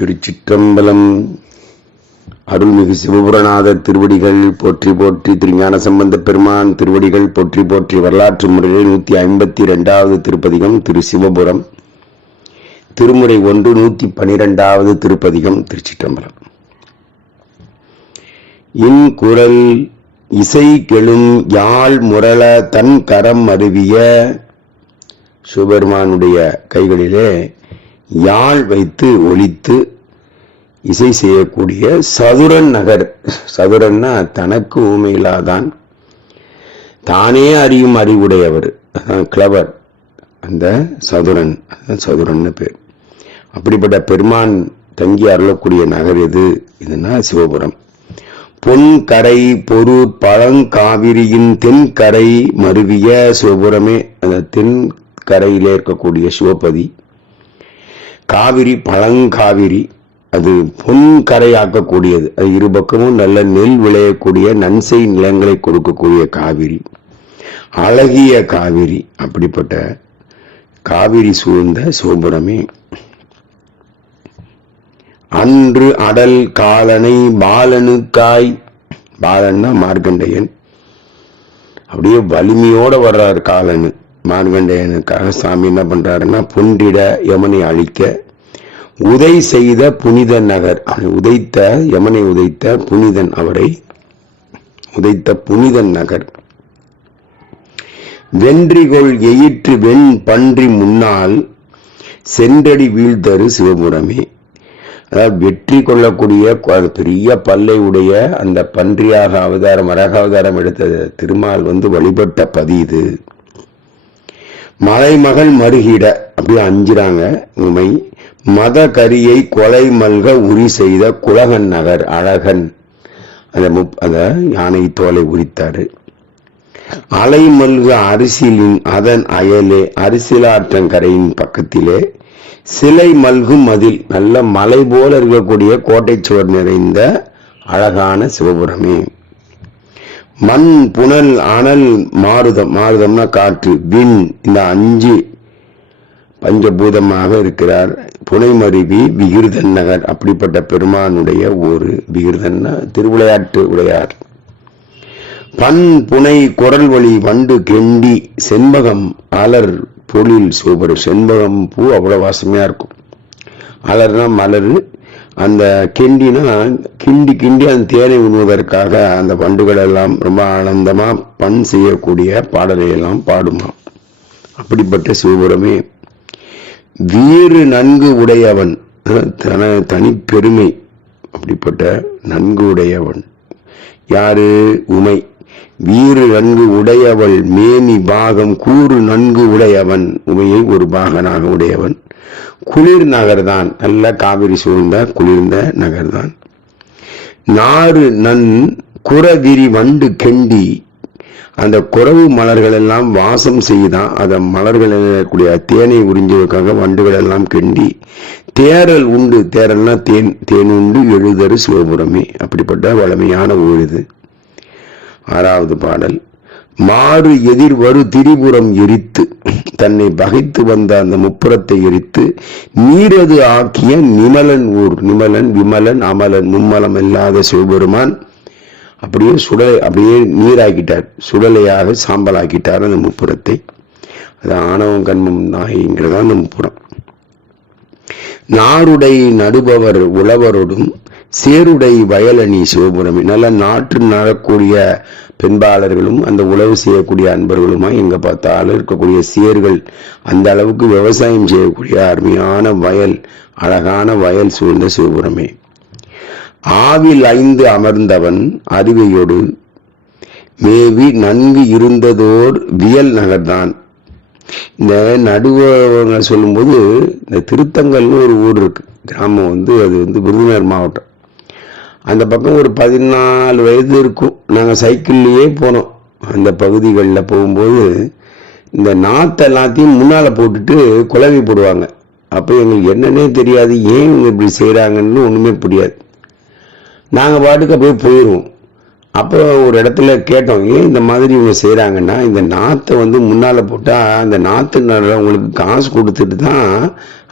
திருச்சிற்றம்பலம். அருள்மிகு சிவபுரநாதர் திருவடிகள் போற்றி போற்றி திருஞான சம்பந்த பெருமான் திருவடிகள் போற்றி போற்றி வரலாற்று முறையில் நூத்தி ஐம்பத்தி ரெண்டாவது திருப்பதிகம் திரு சிவபுரம். திருமுறை ஒன்று நூத்தி பனிரெண்டாவது திருப்பதிகம் திருச்சிற்றம்பலம். இன் குரல் இசை கெழும் யாழ் முரள தன் கரம் அருவிய. சிவபெருமானுடைய கைகளிலே யாழ் வைத்து ஒழித்து இசை செய்யக்கூடிய சதுரன் நகர். சதுரன்னா தனக்கு ஊமையிலாதான் தானே அறியும் அறிவுடையவர். அதான் கிளவர் அந்த சதுரன். அதான் சதுரன்னு பேர். அப்படிப்பட்ட பெருமான் தங்கி அருளக்கூடிய நகர் எது? இதுன்னா சிவபுரம். பொன் கரை பொரு பழங்காவிரியின் தென்கரை மருவிய சிவபுரமே. அந்த தென்கரையிலே இருக்கக்கூடிய சிவபதி. காவிரி பழங்காவிரி அது பொன் கரையாக்கக்கூடியது அது இரு பக்கமும் நல்ல நெல் விளையக்கூடிய நன்சை நிலங்களை கொடுக்கக்கூடிய காவிரி. அழகிய காவிரி அப்படிப்பட்ட காவிரி சூழ்ந்த சோபுரமே. அன்று அடல் காலனை பாலனுக்காய் பாலன்னா மார்க்கண்டையன். அப்படியே வலிமையோட வர்றார் காலனு. மார்கண்டேயனுக்காக சாமி என்ன பண்றாருன்னா புண்டிட யமனை அழிக்க உதை செய்த புனித நகர் அவனை உதைத்த யமனை உதைத்த புனிதன் அவரை உதைத்த புனிதன் நகர். வென்றிகொள் எயிற்று வெண் பன்றி முன்னால் சென்றடி வீழ்த்தரு சிவபுரமே. அதாவது வெற்றி கொள்ளக்கூடிய பெரிய பல்லை உடைய அந்த பன்றியாக அவதாரம் அரக அவதாரம் எடுத்த திருமால் வந்து வழிபட்ட பதி இது. மலைமகள் மருகிட. அப்படி அஞ்சுறாங்க உமை. மத கரியை கொலை மல்க உரி செய்த குலகன் நகர் அழகன். அந்த முப் அந்த யானை தோலை உரித்தாரு. அலை மல்க அரிசிலின் அதன் அயலே அரிசிலாற்றங்கரையின் பக்கத்திலே. சிலை மல்கும் மதில் நல்ல மலை போல இருக்கக்கூடிய கோட்டை சுவர் நிறைந்த அழகான சிவபுரமே. மண் புனல் அனல் மாருதம். மாருதம்னா காற்று. விண் இந்த அஞ்சு பஞ்சபூதமாக இருக்கிறார். புனைமருவி விகிர்தன் நகர். அப்படிப்பட்ட பெருமானுடைய ஒரு விகிர்தன்னா திருவிளையாட்டு உடையார். பண் புனை குரல் வழி வண்டு கெண்டி செண்பகம் அலர் பொழில் சூப்பர் செண்பகம் பூ அவ்வளவு வாசமையா இருக்கும். அலர்னா மலர் அந்த கிண்டினா கிண்டி கிண்டி அந்த தேனை உண்ணுவதற்காக அந்த பண்டுகள் எல்லாம் ரொம்ப ஆனந்தமா பண் செய்யக்கூடிய பாடலை எல்லாம் பாடுமா. அப்படிப்பட்ட சிவபுரமே வீறு நன்கு உடையவன் தன தனிப்பெருமை அப்படிப்பட்ட நன்கு உடையவன். யாரு? உமை. வீறு நன்கு உடையவள் மேனி பாகம் கூறு நன்கு உடையவன். உமையை ஒரு பாகனாக உடையவன். குளிர் நகர்தான். நல்ல காவிரி சூழ்ந்த குளிர்ந்த நகர்தான். நாறு நன் குறவிரி வண்டு கெண்டி. அந்த குறவு மலர்கள் எல்லாம் வாசம் செய்தான் அந்த மலர்கள் தேனை உறிஞ்சுவதற்காக வண்டுகள் எல்லாம் கெண்டி. தேரல் உண்டு தேரல்னா தேன் தேன் உண்டு எழுதரு சிவபுரமே அப்படிப்பட்ட வளமையான ஊர் இது. ஆறாவது பாடல். மாறு எதிர் வரு திரிபுரம் எரித்து தன்னை பகைத்து வந்த அந்த முப்புறத்தை எரித்து நீரது ஆக்கிய நிமலன் ஊர் நிமலன் விமலன் அமலன் மும்மலம் இல்லாத சிவபெருமான் அப்படியே சுடலை அப்படியே நீராக்கிட்டார். சுடலையாக சாம்பலாக்கிட்டார் அந்த முப்புறத்தை. அது ஆணவம் கண்மம் நாய்ங்கிறதா அந்த முப்புறம். நாருடை நடுபவர் உழவரோடும் சேருடை வயலணி சிவபுரமி. நல்ல நாட்டு நடக்கூடிய பெண்பாளர்களும் அந்த உழவு செய்யக்கூடிய அன்பர்களுமா எங்கே பார்த்தாலும் இருக்கக்கூடிய சேர்கள் அந்த அளவுக்கு விவசாயம் செய்யக்கூடிய அருமையான வயல் அழகான வயல் சூழ்ந்த சிவபுரமே. ஆவில் ஐந்து அமர்ந்தவன் அறிவையோடு மேவி நன்கு இருந்ததோர் வியல் நகர்தான் இந்த நடுவங்க சொல்லும்போது இந்த திருத்தங்கல்னு ஒரு ஊர் இருக்கு. கிராமம் வந்து அது வந்து விருதுநகர் மாவட்டம். அந்த பக்கம் ஒரு பதினாலு வயது இருக்கும். நாங்கள் சைக்கிள்லேயே போனோம். அந்த பகுதிகளில் போகும்போது இந்த நாற்று எல்லாத்தையும் முன்னால் போட்டுட்டு குழவி போடுவாங்க. அப்போ எங்களுக்கு என்னன்னே தெரியாது. ஏன் இவங்க இப்படி செய்கிறாங்கன்னு ஒன்றுமே புரியாது. நாங்கள் பாட்டுக்கு அப்படியே போயிடுவோம் அப்போ ஒரு இடத்துல கேட்டோம் ஏன் இந்த மாதிரி இவங்க செய்கிறாங்கன்னா இந்த நாற்றை வந்து முன்னால் போட்டால் அந்த நாற்று நடுறவங்களுக்கு காசு கொடுத்துட்டு தான்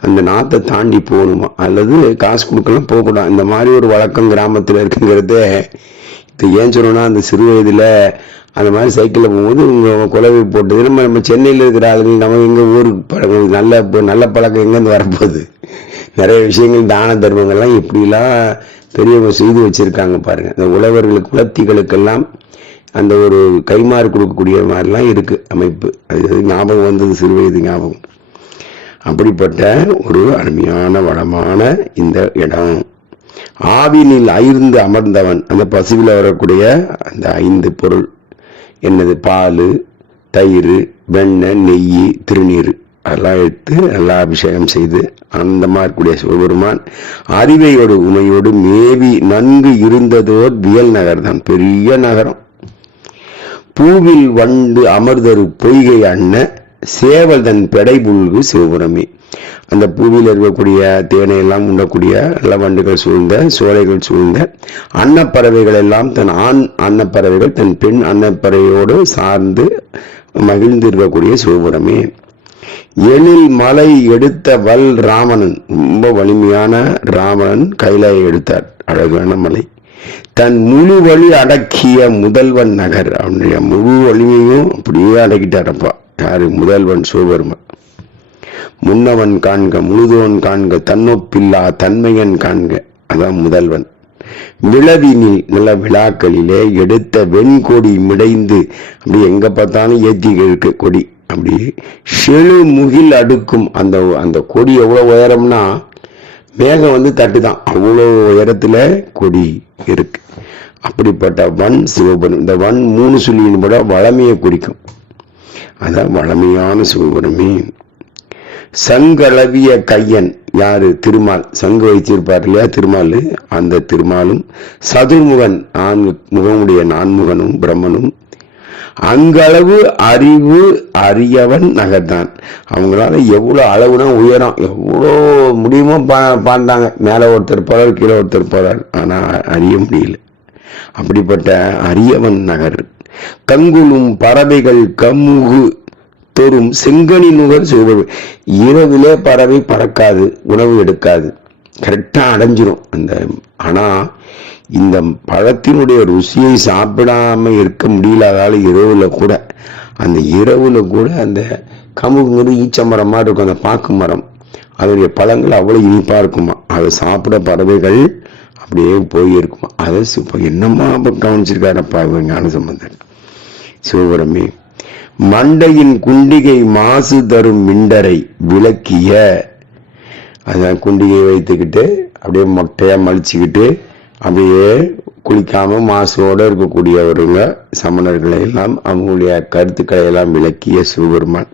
அந்த நாத்தை தாண்டி போகணுமா. அல்லது காசு கொடுக்கலாம் போகக்கூடாது. இந்த மாதிரி ஒரு வழக்கம் கிராமத்தில் இருக்குங்கிறத இப்போ ஏன் சொல்லணும்னா அந்த சிறு வயதில் அந்த மாதிரி சைக்கிளில் போகும்போது உங்க குலவை போட்டது. நம்ம நம்ம சென்னையில் இருக்கிற ஆளுங்க நம்ம எங்கள் ஊருக்கு பழக்கம்? நல்ல நல்ல பழக்கம் எங்கேருந்து வரப்போகுது? நிறைய விஷயங்கள் தான தர்மங்கள்லாம் எப்படிலாம் பெரியவங்க செய்து வச்சுருக்காங்க பாருங்கள் அந்த உழவர்களுக்கு குலத்திகளுக்கெல்லாம் அந்த ஒரு கைமாறு கொடுக்கக்கூடிய மாதிரிலாம் இருக்குது அமைப்பு. அது ஞாபகம் வந்தது சிறு வயது ஞாபகம். அப்படிப்பட்ட ஒரு அருமையான வளமான இந்த இடம். ஆவினில் ஐந்து அமர்ந்தவன் அந்த பசுவில் வரக்கூடிய அந்த ஐந்து பொருள் என்னது பால் தயிர் வெண்ணெய் நெய் திருநீர் அதெல்லாம் எடுத்து நல்லா அபிஷேகம் செய்து ஆனந்தமா இருக்கக்கூடிய சிவபெருமான் அறிவையோடு உமையோடு மேவி நன்கு இருந்ததோர் வியல் நகர் தான் பெரிய நகரம். பூவில் வண்டு அமர்தரு பொய்கை சேவல் தன் பெடை பெடைபுல்கு சிவபுரமே அந்த பூவில் இருக்கக்கூடிய தேனை எல்லாம் உண்ணக்கூடிய லவண்டுகள் சூழ்ந்த சோலைகள் சூழ்ந்த அன்னப்பறவைகள் எல்லாம் தன் ஆண் அன்னப்பறவைகள் தன் பெண் அன்னப்பறவையோடு சார்ந்து மகிழ்ந்து இருக்கக்கூடிய சிவபுரமே எழில் மலை எடுத்த வல் ராவணன் ரொம்ப வலிமையான ராவணன் கைலாயை எடுத்தார் அழகான மலை. தன் முழு வழி அடக்கிய முதல்வன் நகர் அவனுடைய முழு வழியையும் அப்படியே அடக்கிட்டாரப்பா யாரு முதல்வன் சிவபெருமன் முன்னவன் காண்க முழுதோன் காண்க தன்னொப்பில்லா தன்மையன் காண்க அதான் முதல்வன். விளவினில் நல்ல விழாக்களிலே எடுத்த வெண்கொடி மிடைந்து அப்படி எங்க பார்த்தாலும் ஏத்தி இருக்கு கொடி. அப்படி செழு முகில் அடுக்கும் அந்த அந்த கொடி எவ்வளவு உயரம்னா மேகம் வந்து தட்டுதான். அவ்வளோ உயரத்துல கொடி இருக்கு. அப்படிப்பட்ட வன் சிவபெரும் இந்த வன் மூணு சொல்லியின் கூட வளமையை குறிக்கும். அதான் வளமையான சிவபுரமே சங்களவிய கையன் யாரு? திருமால். சங்கு வைத்திருப்பார் இல்லையா திருமால்? அந்த திருமாலும் சதுர்முகன் நான்கு முகமுடைய நான்முகனும் பிரம்மனும். அங்களவு அறிவு அறியவன் நகர்தான் அவங்களால எவ்வளோ அளவுனா உயரம். எவ்வளோ முடியுமோ பா பாண்டாங்க. மேலே ஒருத்தர் போறார் கீழே ஒருத்தர் போறார். ஆனால் அறிய முடியல. அப்படிப்பட்ட அரியவன் நகர். கங்குலும் பறவைகள் கமுகு தோறும் செங்கனி நுகர் சூழல் இரவிலே பறவை பறக்காது உணவு எடுக்காது. கரெக்டா அடைஞ்சிரும். அந்த ஆனால் இந்த பழத்தினுடைய ருசியை சாப்பிடாம இருக்க முடியலாதால இரவுல கூட அந்த இரவுல கூட அந்த கமுகுங்கிறது ஈச்ச மரம் மாதிரி இருக்கும் அந்த பாக்கு மரம். அதனுடைய பழங்கள் அவ்வளவு இனிப்பா இருக்குமா. அதை சாப்பிட பறவைகள் அப்படியே போயிருக்கும். அதை இப்போ என்னமா கவனிச்சிருக்காரப்பா இவங்க ஞான சம்பந்தர். சிவபுரமே மண்டையின் குண்டிகை மாசு தரும் மிண்டரை விளக்கிய. அதான் குண்டிகை வைத்துக்கிட்டு அப்படியே மொட்டையாக மலிச்சுக்கிட்டு அப்படியே குளிக்காம மாசோடு இருக்கக்கூடியவருங்க சமணர்களை எல்லாம் அவங்களுடைய கருத்துக்களை எல்லாம் விளக்கிய சிவபெருமான்.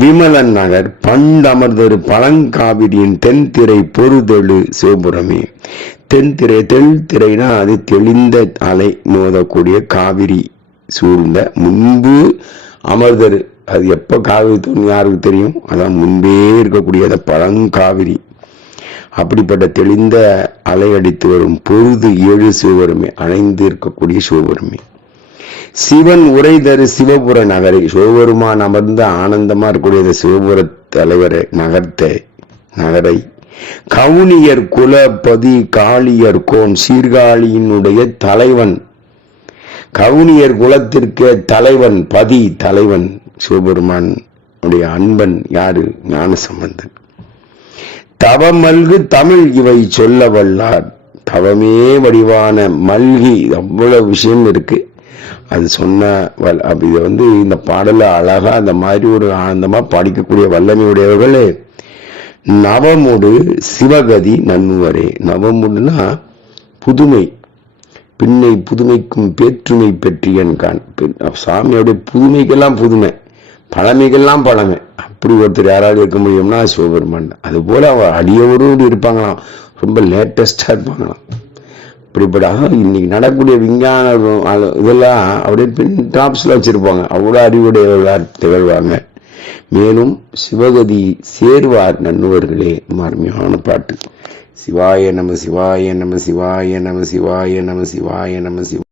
விமலன் நகர் பண்டமர்தரு பழங்காவிரியின் தென்திரை பொறுதொழு சிவபுரமே. தென்திரை தெள் திரைனா அது தெளிந்த அலை மோதக்கூடிய காவிரி சூழ்ந்த முன்பு அமர்தர். அது எப்ப காவிரி தோணும் யாருக்கு தெரியும்? அதான் முன்பே இருக்கக்கூடிய அந்த பழங்காவிரி. அப்படிப்பட்ட தெளிந்த அலை அடித்து வரும் பொழுது ஏழு சிவபெருமை அணைந்து இருக்கக்கூடிய சிவபெருமை. சிவன் உரைதரு சிவபுர நகரை சிவபெருமான் அமர்ந்த ஆனந்தமா இருக்கக்கூடிய சிவபுர தலைவரை நகர்த்த நகரை கவுனியர் குலபதி காளியர் கோன் சீர்காழியினுடைய தலைவன். கவுனியர் குலத்திற்கு தலைவன் பதி தலைவன் சிவபெருமான் உடைய அன்பன் யாரு? ஞான சம்பந்தன் தவமல்கு தமிழ் இவை சொல்ல வல்லார். தவமே வடிவான மல்கி அவ்வளவு விஷயம் இருக்கு. அது சொன்ன அப்படி இதை வந்து இந்த பாடல அழகா அந்த மாதிரி ஒரு ஆனந்தமா படிக்கக்கூடிய வல்லமையுடையவர்களே நவமுடு சிவகதி நன்முவரே நவமுடுனா புதுமை. பின்னை புதுமைக்கும் பேற்றுமை பெற்றியன் கான் சாமியோடைய புதுமைக்கெல்லாம் புதுமை. பழமைக்கெல்லாம் பழமை. அப்படி ஒருத்தர் யாராவது இருக்க முடியும்னா சிவபெருமான். அது போல அவர் அடியவரோடு இருப்பாங்களாம். ரொம்ப லேட்டஸ்டா இருப்பாங்களாம். இப்படிப்பட்ட இன்னைக்கு நடக்கக்கூடிய விஞ்ஞான இதெல்லாம் அப்படியே பின் டாப்ஸ்ல வச்சிருப்பாங்க. அவ்வளோ அறிவுடையவர்களா திகழ்வாங்க. மேலும் சிவகதி சேர்வார் நண்பர்களே மர்மியான பாட்டு சிவாய நம சிவாய நம சிவாய நம சிவாய நம சிவாய நம சிவாய